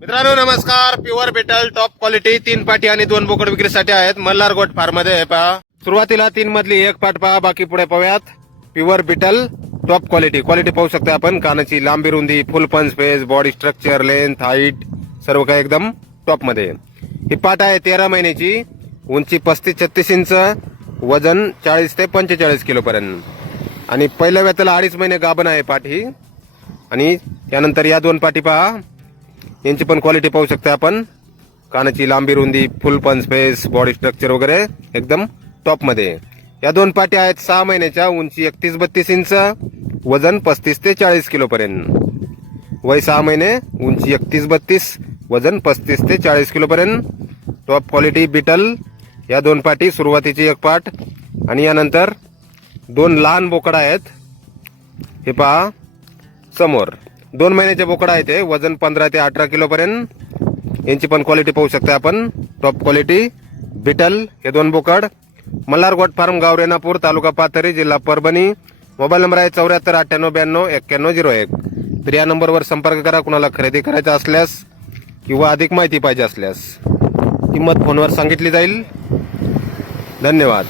मित्रांनो नमस्कार. Pure battle top quality तीन पाटी आणि दोन बोकड विक्रीसाठी आहेत मल्हार गोट फार्ममध्ये आहे पहा. सुरुवातीला तीन मधली एक पाट पहा बाकी पुढे पाहूयात. Pure Beetal top quality quality पाहू शकता आपण. कानाची लांबी रुंदी full punch face body structure length height सर्व काही एकदम टॉपमध्ये. ही पाट आहे तेरा महिन्याची. उंची पस्तीस छत्तीस इंच वजन चाळीस ते पंचेचाळीस किलो पर्यंत. आणि पहिल्या वेताला अडीच महिने गाभण आहे पाठी ही. आणि त्यानंतर या दोन पाठी पहा. यांची पण क्वालिटी पाहू शकता आपण. कानाची लांबी रुंदी फुल पन स्पेस बॉडी स्ट्रक्चर वगैरे एकदम टॉपमध्ये. या दोन पाट्या आहेत सहा महिन्याच्या उंची एकतीस बत्तीस इंच वजन पस्तीस ते चाळीस किलो पर्यंत. वय सहा महिने उंची एकतीस बत्तीस वजन पस्तीस ते चाळीस किलो पर्यंत. टॉप क्वालिटी बिटल या दोन पाटी सुरुवातीची एक पाट. आणि यानंतर दोन लहान बोकडा आहेत. हे पहा समोर. दोन महिन्याचे बोकडा आहे ते. वजन पंधरा ते अठरा किलोपर्यंत. यांची पण क्वालिटी पाहू शकता आपण. टॉप क्वालिटी बिटल हे दोन बोकड. मल्हार गोट फार्म गाव रेणापूर तालुका पाथरी जिल्हा परभणी. मोबाईल नंबर आहे चौऱ्याहत्तर अठ्ठ्याण्णव ब्याण्णव एक्क्याण्णव झिरो एक. तर या नंबरवर संपर्क करा. कुणाला खरेदी करायचा असल्यास किंवा अधिक माहिती पाहिजे असल्यास. किंमत फोनवर सांगितली जाईल. धन्यवाद.